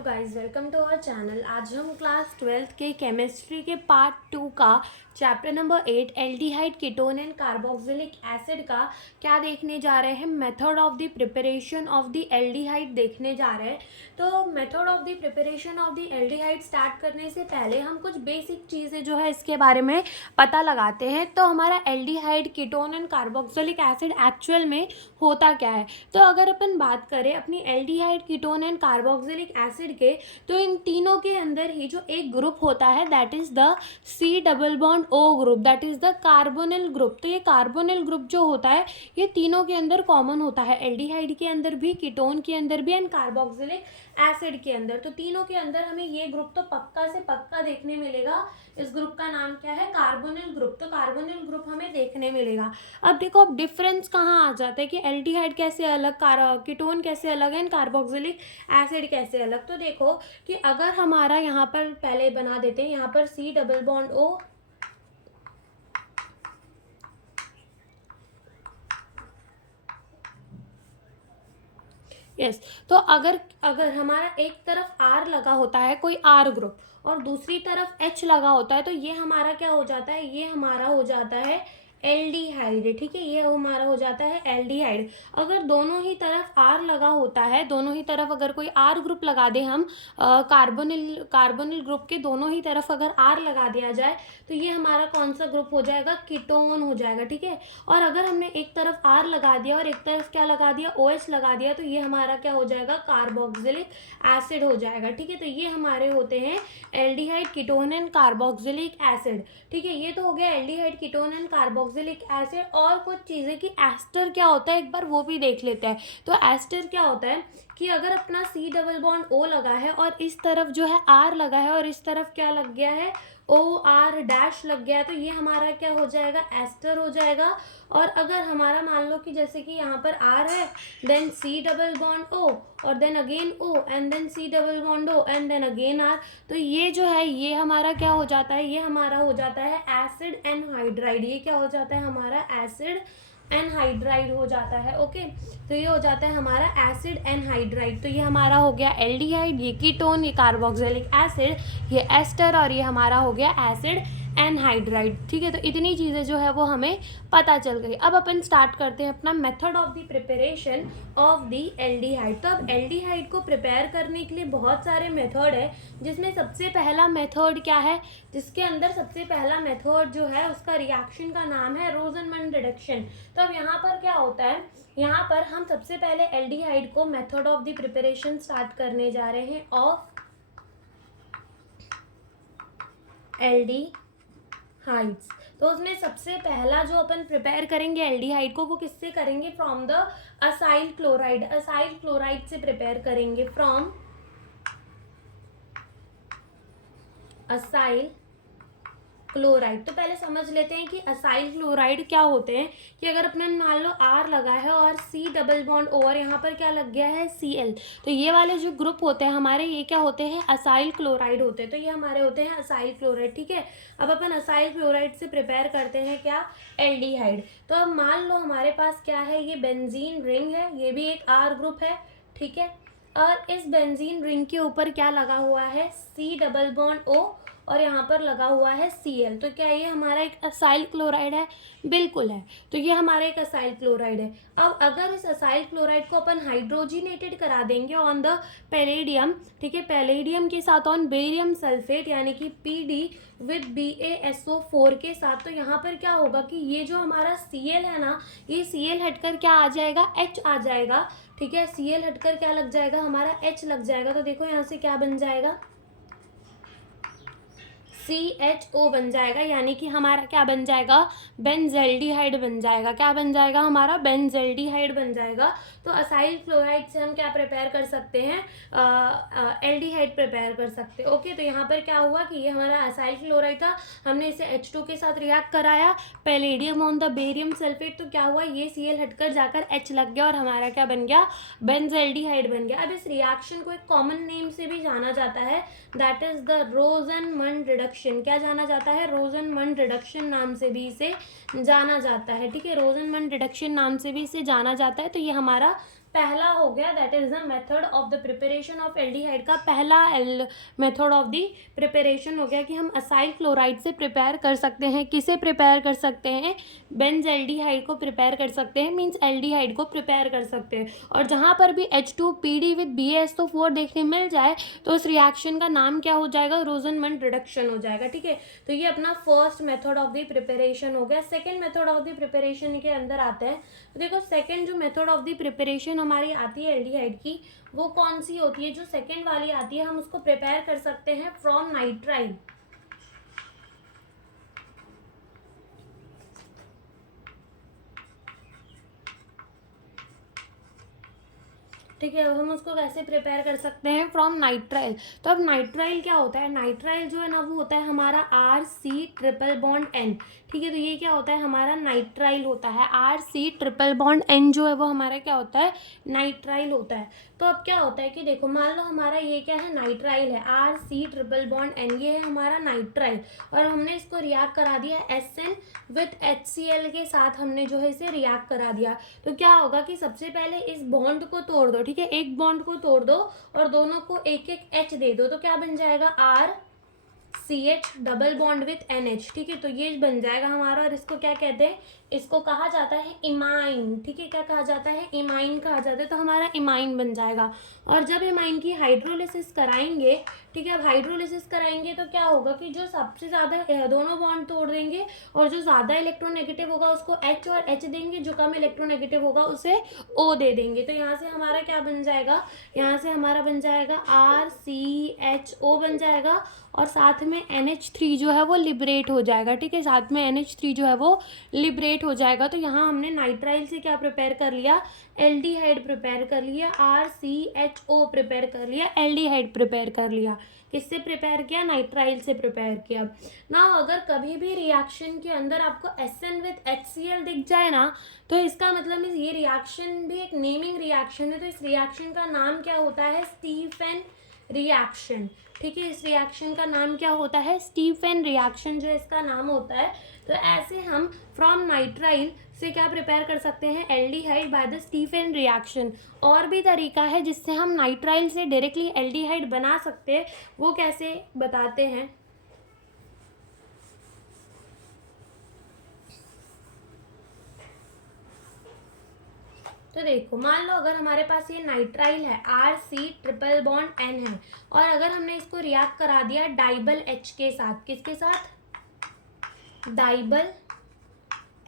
Hello guys, welcome to our channel. आज हम class 12th के केमिस्ट्री के पार्ट 2 का chapter number 8 aldehyde ketone and carboxylic acid का क्या देखने जा रहे हैं। Method of the preparation of the aldehyde देखने जा रहे हैं। तो method of the preparation of the aldehyde start करने से पहले हम कुछ बेसिक चीज़ें जो है इसके बारे में पता लगाते हैं। तो हमारा aldehyde ketone and carboxylic acid actual में होता क्या है। तो अगर अपन बात करें अपनी aldehyde ketone and carboxylic acid के, तो इन तीनों के अंदर ही जो एक ग्रुप होता है that is the C double bond O group, that is the carbonyl group. तो ये कार्बोनिल ग्रुप जो होता है ये तीनों के अंदर कॉमन होता है, एल्डिहाइड के अंदर भी, कीटोन के अंदर भी एंड कार्बोक्सिलिक एसिड के अंदर। तो तीनों के अंदर हमें ये ग्रुप तो पक्का से पक्का देखने मिलेगा। इस ग्रुप का नाम क्या है? Carbonyl group. तो कार्बोनिल ग्रुप हमें देखने मिलेगा। अब देखो, अब डिफरेंस कहाँ आ जाता है कि एल्डिहाइड कैसे अलग, कीटोन कैसे अलग है, कार्बोक्सिलिक एसिड कैसे अलग। तो देखो कि अगर हमारा यहाँ पर पहले बना देते हैं, यहाँ पर C double bond O, yes. तो अगर अगर हमारा एक तरफ आर लगा होता है, कोई आर ग्रुप, और दूसरी तरफ एच लगा होता है, तो ये हमारा क्या हो जाता है? ये हमारा हो जाता है एल्डिहाइड। ठीक है, ये हमारा हो जाता है एल्डिहाइड। अगर दोनों ही तरफ आर लगा होता है, दोनों ही तरफ अगर कोई आर ग्रुप लगा दे हम, कार्बोनिल ग्रुप के दोनों ही तरफ अगर आर लगा दिया जाए, तो ये हमारा कौन सा ग्रुप हो जाएगा? कीटोन हो जाएगा। ठीक है, और अगर हमने एक तरफ आर लगा दिया और एक तरफ क्या लगा दिया? OH लगा दिया, तो ये हमारा क्या हो जाएगा? कार्बोक्सिलिक एसिड हो जाएगा। ठीक है, तो ये हमारे होते हैं aldehyde ketone and carboxylic acid. ठीक है, ये तो हो गया aldehyde ketone and carboxylic acid. और कुछ चीज़ें कि एस्टर क्या होता है, एक बार वो भी देख लेते हैं। तो एस्टर क्या होता है कि अगर अपना सी डबल बॉन्ड ओ लगा है और इस तरफ जो है आर लगा है और इस तरफ क्या लग गया है? OR डैश लग गया है, तो ये हमारा क्या हो जाएगा? एस्टर हो जाएगा। और अगर हमारा मान लो कि जैसे कि यहाँ पर आर है, then C double bond O, और then again O, and then C double bond O, and then again R, तो ये जो है ये हमारा क्या हो जाता है? ये हमारा हो जाता है एसिड एनहाइड्राइड। ये क्या हो जाता है? हमारा एसिड एनहाइड्राइड हो जाता है। ओके, तो ये हो जाता है हमारा एसिड एनहाइड्राइड। तो ये हमारा हो गया एल्डिहाइड, ये कीटोन, ये कार्बोक्सिलिक एसिड, ये एस्टर, और ये हमारा हो गया एसिड एनहाइड्राइड। ठीक है, तो इतनी चीज़ें जो है वो हमें पता चल गई। अब अपन स्टार्ट करते हैं अपना method of the preparation of the aldehyde. तो अब एल्डिहाइड को प्रिपेयर करने के लिए बहुत सारे मेथड है, जिसमें सबसे पहला मेथड क्या है? जिसके अंदर सबसे पहला मेथड जो है उसका रिएक्शन का नाम है रोजनमंड रिडक्शन। तो अब यहाँ पर क्या होता है? यहाँ पर हम सबसे पहले एल्डिहाइड को method of the preparation start करने जा रहे हैं ऑफ एल्डिहाइड्स। तो उसमें सबसे पहला जो अपन प्रिपेयर करेंगे एल्डिहाइड को, वो किससे करेंगे? From the acyl chloride. Acyl chloride से प्रिपेयर करेंगे, फ्रॉम असाइल क्लोराइड। तो पहले समझ लेते हैं कि असाइल क्लोराइड क्या होते हैं। कि अगर अपने मान लो आर लगा है और सी डबल बॉन्ड ओ, और यहाँ पर क्या लग गया है? Cl, तो ये वाले जो ग्रुप होते हैं हमारे, ये क्या होते हैं? असाइल क्लोराइड होते हैं। तो ये हमारे होते हैं असाइल क्लोराइड। ठीक है, अब अपन असाइल क्लोराइड से प्रिपेयर करते हैं क्या? एल्डिहाइड। तो अब मान लो हमारे पास क्या है? ये बेंजीन रिंग है, ये भी एक आर ग्रुप है। ठीक है, और इस बेंजीन रिंग के ऊपर क्या लगा हुआ है? सी डबल बॉन्ड ओ, और यहाँ पर लगा हुआ है Cl। तो क्या ये हमारा एक असाइल क्लोराइड है? बिल्कुल है। तो ये हमारा एक असाइल क्लोराइड है। अब अगर इस असाइल क्लोराइड को अपन हाइड्रोजिनेटेड करा देंगे ऑन द पैलेडियम, ठीक है, पैलेडियम के साथ ऑन बेरियम सल्फेट, यानी कि PD विद BaSO4 के साथ, तो यहाँ पर क्या होगा कि ये जो हमारा Cl है ना, ये Cl हटकर क्या आ जाएगा? H आ जाएगा। ठीक है, Cl हटकर क्या लग जाएगा? हमारा H लग जाएगा। तो देखो यहाँ से क्या बन जाएगा? CHO बन जाएगा, यानी कि हमारा क्या बन जाएगा? बेंजेल्डिहाइड बन जाएगा। क्या बन जाएगा? हमारा बेंजेल्डिहाइड बन जाएगा। तो असाइल क्लोराइड से हम क्या प्रिपेयर कर सकते हैं? एल्डिहाइड प्रिपेयर कर सकते हैं। ओके, तो यहाँ पर क्या हुआ कि ये हमारा असाइल क्लोराइड था, हमने इसे H2 के साथ रिएक्ट कराया, palladium on the barium sulphate, तो क्या हुआ? ये Cl हटकर जाकर H लग गया और हमारा क्या बन गया? बेंजेल्डिहाइड बन गया। अब इस रिएक्शन को एक कॉमन नेम से भी जाना जाता है, दैट इज द रोजनमंड रिडक्शन। क्या जाना जाता है? रोजनमंड रिडक्शन नाम से भी इसे जाना जाता है। ठीक है, रोजनमंड रिडक्शन नाम से भी इसे जाना जाता है। तो ये हमारा पहला हो गया, that is the method of the preparation of aldehyde का पहला मेथड ऑफ द प्रिपरेशन हो गया कि हम असाइल क्लोराइड से प्रिपेयर कर सकते हैं। किसे प्रिपेयर कर सकते हैं? बेंजल्डिहाइड को प्रिपेयर कर सकते हैं, मीन्स एल्डिहाइड को प्रिपेयर कर सकते हैं। और जहाँ पर भी H2PD विद BaSO4 देखने मिल जाए तो उस रिएक्शन का नाम क्या हो जाएगा? रोजनमंड रिडक्शन हो जाएगा। ठीक है, तो ये अपना first method of the preparation हो गया। Second method of the preparation के अंदर आते हैं, तो देखो सेकेंड जो मेथड ऑफ द प्रिपरेशन हमारी आती है एल्डिहाइड की, वो कौन सी होती है? जो सेकेंड वाली आती है, हम उसको प्रिपेयर कर सकते हैं फ्रॉम नाइट्राइल। ठीक है, अब हम उसको कैसे प्रिपेयर कर सकते हैं? From nitrile. तो अब नाइट्राइल क्या होता है? नाइट्राइल जो है ना वो होता है हमारा RC ट्रिपल बॉन्ड N। ठीक है, तो ये क्या होता है? हमारा नाइट्राइल होता है। RC ट्रिपल बॉन्ड N जो है वो हमारा क्या होता है? नाइट्राइल होता है। तो अब क्या होता है कि देखो, मान लो हमारा ये क्या है? नाइट्राइल है, RC ट्रिपल बॉन्ड N, ये है हमारा नाइट्राइल। और हमने इसको रिएक्ट करा दिया SN विथ HCl के साथ, हमने जो है इसे रिएक्ट करा दिया। तो क्या होगा कि सबसे पहले इस बॉन्ड को तोड़ दो। ठीक है, एक बॉन्ड को तोड़ दो और दोनों को एक एक H दे दो, तो क्या बन जाएगा? RCH double bond with NH। ठीक है, तो ये बन जाएगा हमारा। और इसको क्या कहते हैं? इसको कहा जाता है इमाइन। ठीक है, क्या कहा जाता है? इमाइन कहा जाता है। तो हमारा इमाइन बन जाएगा। और जब इमाइन की हाइड्रोलिसिस कराएंगे, ठीक है, अब हाइड्रोलिसिस कराएंगे तो क्या होगा कि जो सबसे ज़्यादा दोनों बॉन्ड तोड़ देंगे और जो ज़्यादा इलेक्ट्रोनेगेटिव होगा उसको H और H देंगे, जो कम इलेक्ट्रोनेगेटिव होगा उसे O दे देंगे। तो यहाँ से हमारा क्या बन जाएगा? यहाँ से हमारा बन जाएगा RCHO बन जाएगा, और साथ में NH3 जो है वो लिबरेट हो जाएगा। ठीक है, साथ में NH3 जो है वो लिबरेट हो जाएगा। तो यहाँ हमने नाइट्राइल से क्या प्रिपेयर कर लिया? एल्डिहाइड प्रिपेयर कर लिया। RCHO प्रिपेयर कर लिया, एल्डिहाइड प्रिपेयर कर लिया। किससे प्रिपेयर किया? नाइट्राइल से प्रिपेयर किया ना। अगर कभी भी रिएक्शन के अंदर आपको SN विथ HCl दिख जाए ना, तो इसका मतलब ये रिएक्शन भी एक नेमिंग रिएक्शन है। तो इस रिएक्शन का नाम क्या होता है? Stephen reaction. ठीक है, इस रिएक्शन का नाम क्या होता है? स्टीफन रिएक्शन जो इसका नाम होता है। तो ऐसे हम फ्रॉम नाइट्राइल से क्या प्रिपेयर कर सकते हैं? Aldehyde by the Stephen reaction. और भी तरीका है जिससे हम नाइट्राइल से डायरेक्टली एल्डिहाइड बना सकते हैं, वो कैसे बताते हैं। तो देखो, मान लो अगर हमारे पास ये नाइट्राइल है, RC ट्रिपल बॉन्ड N है, और अगर हमने इसको रिएक्ट करा दिया डाइबल H के साथ। किसके साथ? डाइबल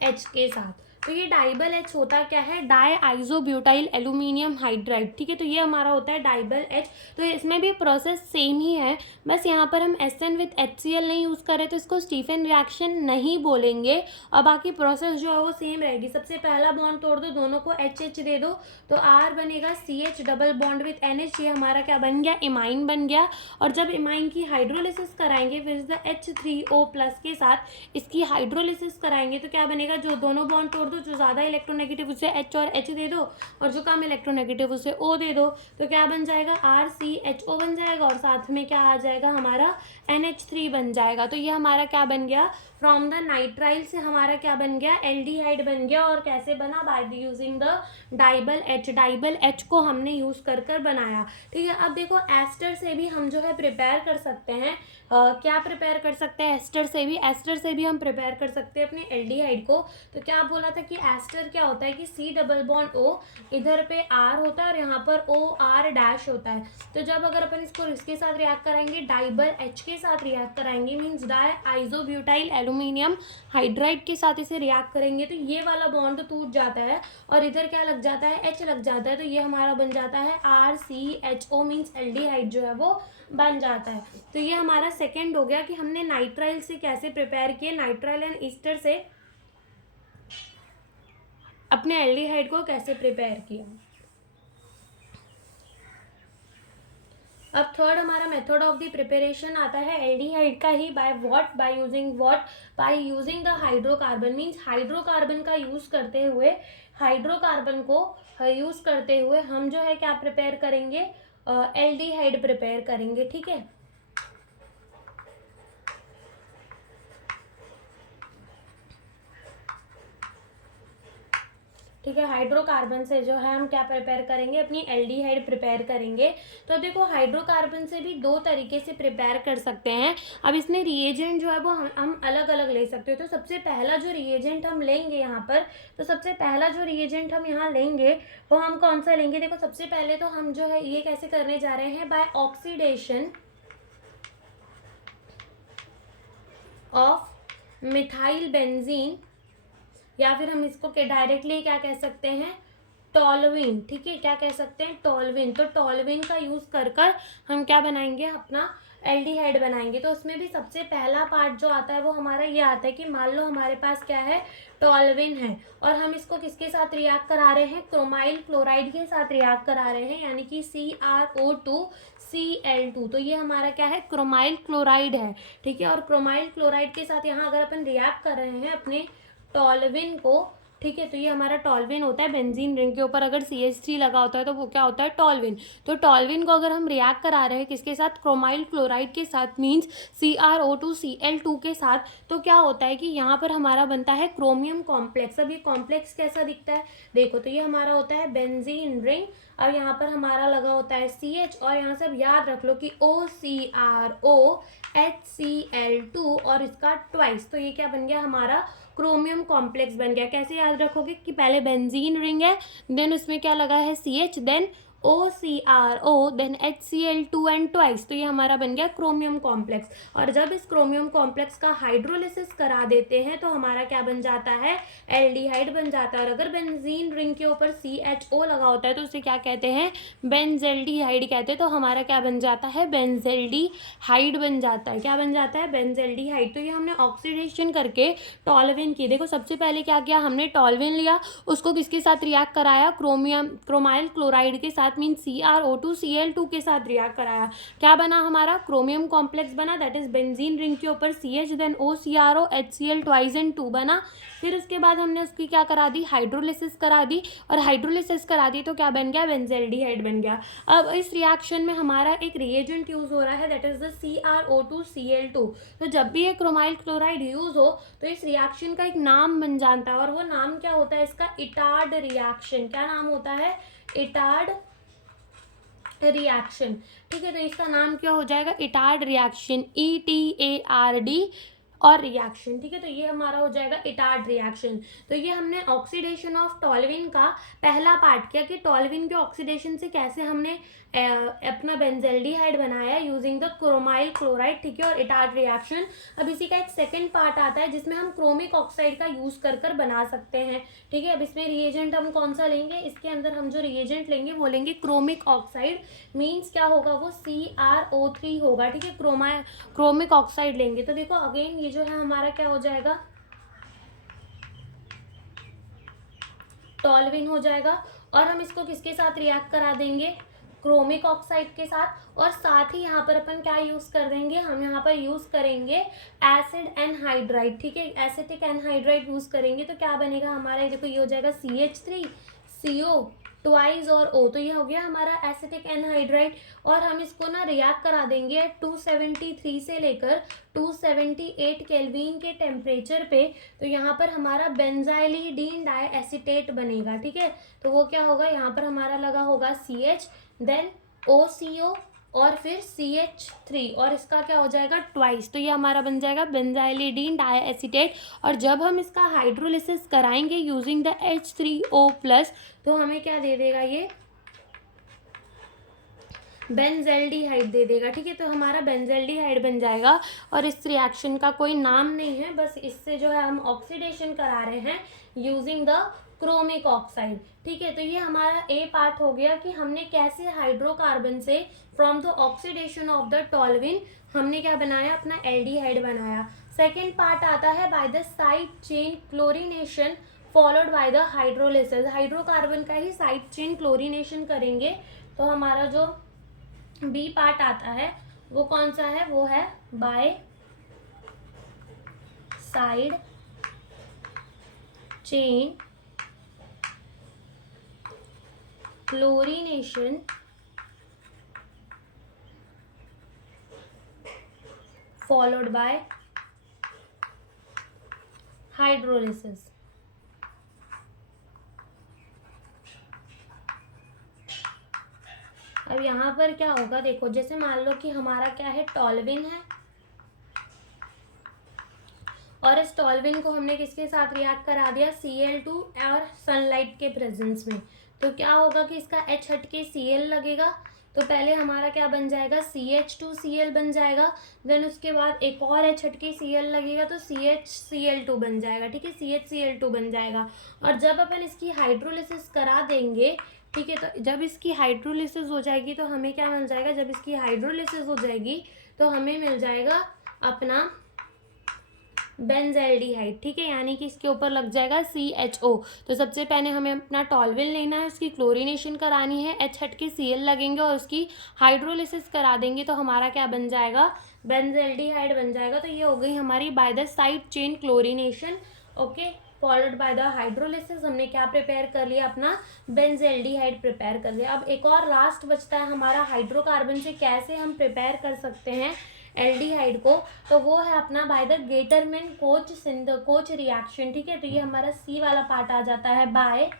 H के साथ। तो ये डाइबल H होता क्या है? Die isobutyl aluminium hydride. ठीक है, तो ये हमारा होता है डाइबल H। तो इसमें भी प्रोसेस सेम ही है, बस यहाँ पर हम SN विथ HCl नहीं यूज़ करें तो इसको स्टीफन रिएक्शन नहीं बोलेंगे, और बाकी प्रोसेस जो है वो सेम रहेगी। सबसे पहला बॉन्ड तोड़ दो, दोनों को HH दे दो, तो R बनेगा CH double bond with NH। ये हमारा क्या बन गया? इमाइन बन गया। और जब इमाइन की हाइड्रोलिसिस कराएंगे फिर H3O+ के साथ इसकी हाइड्रोलिसिस कराएंगे, तो क्या बनेगा? जो दोनों बॉन्ड तोड़ दो, जो ज़्यादा इलेक्ट्रोनेगेटिव उसे H और H दे दो, और जो कम इलेक्ट्रोनेगेटिव उसे O दे दो, तो क्या बन जाएगा? RCHO बन जाएगा, और साथ में क्या आ जाएगा? हमारा NH3 बन जाएगा। तो ये हमारा क्या बन गया? फ्रॉम द नाइट्राइल से हमारा क्या बन गया? एल्डिहाइड बन गया। और कैसे बना? By using the DIBAL H। DIBAL H को हमने यूज़ कर कर बनाया। ठीक है, अब देखो एस्टर से भी हम जो है प्रिपेयर कर सकते हैं। क्या प्रिपेयर कर सकते हैं? एस्टर से भी। एस्टर से भी हम प्रिपेयर कर सकते हैं अपने एल्डिहाइड को। तो क्या बोला था कि एस्टर क्या होता है कि C+O, इधर पे R होता है और यहाँ पर OR- होता है। तो जब अगर अपन इसको इसके साथ रिएक्ट कराएंगे, डाइबल H के साथ रिएक्ट कराएंगे, means die isobutyl aluminium hydride के साथ इसे रिएक्ट करेंगे, तो ये वाला बॉन्ड तो टूट जाता है और इधर क्या लग जाता है? H लग जाता है। तो ये हमारा बन जाता है RCHO, मीन्स एल्डिहाइड जो है वो बन जाता है। तो ये हमारा सेकेंड हो गया कि हमने नाइट्राइल से कैसे प्रिपेयर किए, नाइट्राइल एंड ईस्टर से अपने एल्डिहाइड को कैसे प्रिपेयर किया। अब थर्ड हमारा मेथड ऑफ द प्रिपरेशन आता है एल्डिहाइड का ही। By what? By using what? By using the hydrocarbon. Means hydrocarbon का यूज़ करते हुए, हाइड्रोकार्बन को यूज़ करते हुए हम जो है क्या प्रिपेयर करेंगे? एल्डिहाइड प्रिपेयर करेंगे। ठीक है, ठीक है, हाइड्रोकार्बन से जो है हम क्या प्रिपेयर करेंगे, अपनी एल्डिहाइड प्रिपेयर करेंगे। तो देखो हाइड्रोकार्बन से भी दो तरीके से प्रिपेयर कर सकते हैं। अब इसमें रिएजेंट जो है वो हम अलग अलग ले सकते हो। तो सबसे पहला जो रिएजेंट हम लेंगे यहाँ पर, तो सबसे पहला जो रिएजेंट हम यहाँ लेंगे वो हम कौन सा लेंगे, देखो सबसे पहले तो हम जो है ये कैसे करने जा रहे हैं, by oxidation of methyl benzene, या फिर हम इसको डायरेक्टली क्या कह सकते हैं, टॉलविन। ठीक है, क्या कह सकते हैं, टॉलविन। तो टॉलविन का यूज कर कर हम क्या बनाएंगे, अपना एल्डिहाइड बनाएंगे। तो उसमें भी सबसे पहला पार्ट जो आता है वो हमारा ये आता है कि मान लो हमारे पास क्या है, टॉलविन है, और हम इसको किसके साथ रिएक्ट करा रहे हैं, क्रोमाइल क्लोराइड के साथ रिएक्ट करा रहे हैं, यानी कि CrO2Cl2। तो ये हमारा क्या है, क्रोमाइल क्लोराइड है। ठीक है, और क्रोमाइल क्लोराइड के साथ यहाँ अगर अपन रिएक्ट कर रहे हैं अपने टॉलविन को, ठीक है, तो ये हमारा टॉलविन होता है। बेंजीन रिंग के ऊपर अगर CH3 लगा होता है तो वो क्या होता है, टॉलविन। तो टॉलविन को अगर हम रिएक्ट करा रहे हैं किसके साथ, क्रोमाइल क्लोराइड के साथ, मींस CrO2Cl2 के साथ, तो क्या होता है कि यहाँ पर हमारा बनता है क्रोमियम कॉम्प्लेक्स। अब ये कॉम्प्लेक्स कैसा दिखता है, देखो तो ये हमारा होता है बेंजीन रिंग, और यहाँ पर हमारा लगा होता है CH, और यहाँ से अब याद रख लो कि OCrOHCl2 और इसका ट्वाइस, तो ये क्या बन गया, हमारा क्रोमियम कॉम्प्लेक्स बन गया। कैसे याद रखोगे कि पहले बेंजीन रिंग है, देन उसमें क्या लगा है CH, then OCrO, then HCl2 and twice, तो ये हमारा बन गया क्रोमियम कॉम्प्लेक्स। और जब इस क्रोमियम कॉम्प्लेक्स का हाइड्रोलिसिस करा देते हैं तो हमारा क्या बन जाता है, एल्डिहाइड बन जाता है। और अगर बेंजीन रिंग के ऊपर CHO लगा होता है तो उसे क्या कहते हैं, बेंजेल्डिहाइड कहते हैं। तो हमारा क्या बन जाता है, बेंजेल्डिहाइड बन जाता है। क्या बन जाता है, बेंजेल्डिहाइड। तो ये हमने ऑक्सीडेशन करके टॉलविन की, देखो सबसे पहले क्या किया हमने, टॉलविन लिया, उसको किसके साथ रिएक्ट कराया, क्रोमाइल क्लोराइड के साथ, मीन CrO2Cl2 के साथ रिएक्ट कराया। क्या बना हमारा, क्रोमियम कॉम्प्लेक्स बना, दैट इज बेंजीन रिंग के ऊपर CH, then OCrO HCl twice and 2 बना। फिर उसके बाद हमने उसकी क्या करा दी, हाइड्रोलिसिस करा दी, और हाइड्रोलिसिस करा दी तो क्या बन गया, बेंजेल्डिहाइड बन गया। अब इस रिएक्शन में हमारा एक रिएजेंट यूज हो रहा है, दैट इज द CrO2Cl2। तो जब भी ये क्रोमाइल क्लोराइड यूज हो तो इस रिएक्शन का एक नाम बन जाता है, और वो नाम क्या होता है इसका, इटार्ड रिएक्शन। क्या नाम होता है, इटार्ड रिएक्शन। ठीक है, तो इसका नाम क्या हो जाएगा, इटार्ड रिएक्शन, ETARD और रिएक्शन। ठीक है, तो ये हमारा हो जाएगा इटार्ड रिएक्शन। तो ये हमने ऑक्सीडेशन ऑफ टॉलविन का पहला पार्ट किया कि टॉलविन के ऑक्सीडेशन से कैसे हमने अपना बेंजेल्डिहाइड बनाया यूजिंग द क्रोमाइल क्लोराइड। ठीक है, और इटार्ड रिएक्शन। अब इसी का एक सेकंड पार्ट आता है जिसमें हम क्रोमिक ऑक्साइड का यूज कर कर बना सकते हैं। ठीक है, अब इसमें रिएजेंट हम कौन सा लेंगे, इसके अंदर हम जो रिएजेंट लेंगे वो लेंगे क्रोमिक ऑक्साइड, मीन्स क्या होगा, वो CrO3 होगा। ठीक है, क्रोमिक ऑक्साइड लेंगे। तो देखो अगेन ये जो है हमारा क्या हो जाएगा, टॉलविन हो जाएगा, और हम इसको किसके साथ रिएक्ट करा देंगे, क्रोमिक ऑक्साइड के साथ। और साथ ही यहाँ पर अपन क्या यूज कर देंगे, हम यहाँ पर यूज करेंगे एसिड एनहाइड्राइड। ठीक है, एसिटिक एनहाइड्राइड यूज करेंगे तो क्या बनेगा हमारा, देखो ये हो जाएगा CH3 CO ट्वाइस और O, तो ये हो गया हमारा एसिटिक एनहाइड्राइड। और हम इसको ना रिएक्ट करा देंगे 273 से लेकर 278 केल्विन के टेम्परेचर पे। तो यहाँ पर हमारा बेंजाइलिडीन डाई एसीटेट बनेगा। ठीक है, तो वो क्या होगा, यहाँ पर हमारा लगा होगा CH, देन OCO और फिर CH3, और इसका क्या हो जाएगा, ट्वाइस। तो ये हमारा बन जाएगा बेंजाइलिडीन डाई एसीटेट। और जब हम इसका हाइड्रोलिसिस कराएंगे यूजिंग द H3O+, तो हमें क्या दे देगा, ये बेंजेल्डिहाइड दे देगा। ठीक है, तो हमारा बेंजेल्डिहाइड बन जाएगा। और इस रिएक्शन का कोई नाम नहीं है, बस इससे जो है हम ऑक्सीडेशन करा रहे हैं यूजिंग द क्रोमिक ऑक्साइड। ठीक है, तो ये हमारा ए पार्ट हो गया कि हमने कैसे हाइड्रोकार्बन से from the oxidation of the टॉलविन हमने क्या बनाया, अपना एल्डिहाइड बनाया। सेकेंड पार्ट आता है by the side chain chlorination followed by the hydrolysis. Hydrocarbon का ही साइड चेन क्लोरीनेशन करेंगे तो हमारा जो बी पार्ट आता है वो कौन सा है, वो है by side chain chlorination followed by hydrolysis. अब यहाँ पर क्या होगा, देखो जैसे मान लो कि हमारा क्या है, टॉल्विन है, और इस टॉल्विन को हमने किसके साथ रिएक्ट करा दिया, Cl2 और सनलाइट के प्रेजेंस में। तो क्या होगा कि इसका H हट के Cl लगेगा, तो पहले हमारा क्या बन जाएगा, CH2Cl बन जाएगा। देन उसके बाद एक और H हट के Cl लगेगा तो CHCl2 बन जाएगा, ठीक है, CHCl2 बन जाएगा। और जब अपन इसकी हाइड्रोलिसिस करा देंगे, ठीक है, तो जब इसकी हाइड्रोलिसिस हो जाएगी तो हमें क्या मिल जाएगा, जब इसकी हाइड्रोलिसिस हो जाएगी तो हमें मिल जाएगा अपना बेंजल्डिहाइड, ठीक है, यानी कि इसके ऊपर लग जाएगा CHO। तो सबसे पहले हमें अपना टॉल्विन लेना है, उसकी क्लोरीनेशन करानी है, H हट के Cl लगेंगे और उसकी हाइड्रोलिसिस करा देंगे तो हमारा क्या बन जाएगा, बेंजल्डिहाइड बन जाएगा। तो ये हो गई हमारी by the side chain chlorination, okay, followed by the hydrolysis. हमने क्या प्रिपेयर कर लिया, अपना बेंजल्डिहाइड प्रिपेयर कर लिया। अब एक और लास्ट बचता है हमारा, हाइड्रोकार्बन से कैसे हम प्रिपेयर कर सकते हैं एल्डिहाइड को, तो वो है अपना by the Gattermann Koch reaction, ठीक है। तो ये हमारा सी वाला पार्ट आ जाता है, बाय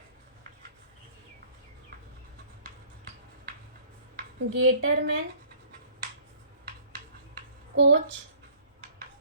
गेटरमैन कोच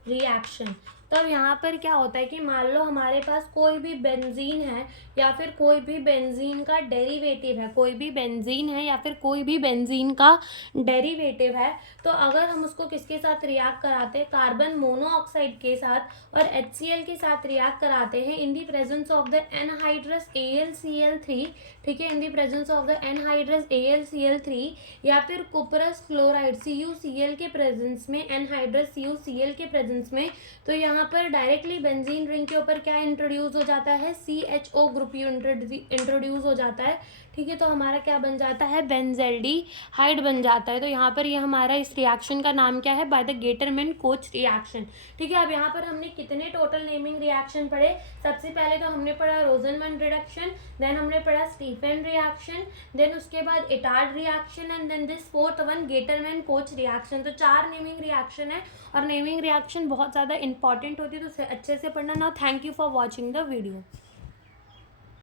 रिएक्शन। तो अब यहाँ पर क्या होता है कि मान लो हमारे पास कोई भी बेंजीन है या फिर कोई भी बेंजीन का डेरिवेटिव है, कोई भी बेंजीन है या फिर कोई भी बेंजीन का डेरिवेटिव है, तो अगर हम उसको किसके साथ रिएक्ट कराते हैं, कार्बन मोनोऑक्साइड के साथ और HCl के साथ रिएक्ट कराते हैं in the presence of the anhydrous AlCl3, ठीक है, in the presence of the anhydrous AlCl3 या फिर कुपरस क्लोराइड CuCl के प्रेजेंस में, एनहाइड्रस CuCl के प्रेजेंस में, तो यहाँ पर डायरेक्टली बेंजीन रिंग के ऊपर क्या इंट्रोड्यूस हो जाता है, CHO ग्रुप इंट्रोड्यूस हो जाता है, ठीक है। तो हमारा क्या बन जाता है, बेंजल्डिहाइड बन जाता है। तो यहाँ पर ये हमारा इस रिएक्शन का नाम क्या है, by the Gattermann Koch reaction, ठीक है। अब यहाँ पर हमने कितने टोटल नेमिंग रिएक्शन पढ़े, सबसे पहले तो हमने पढ़ा रोजनमैन रिडक्शन, देन हमने पढ़ा स्टीफन रिएक्शन, देन उसके बाद Etard reaction and then this fourth one Gattermann Koch reaction. तो 4 नेमिंग रिएक्शन है और नेमिंग रिएक्शन बहुत ज़्यादा इंपॉर्टेंट होती है, तो अच्छे से पढ़ना। Now thank you for watching the video.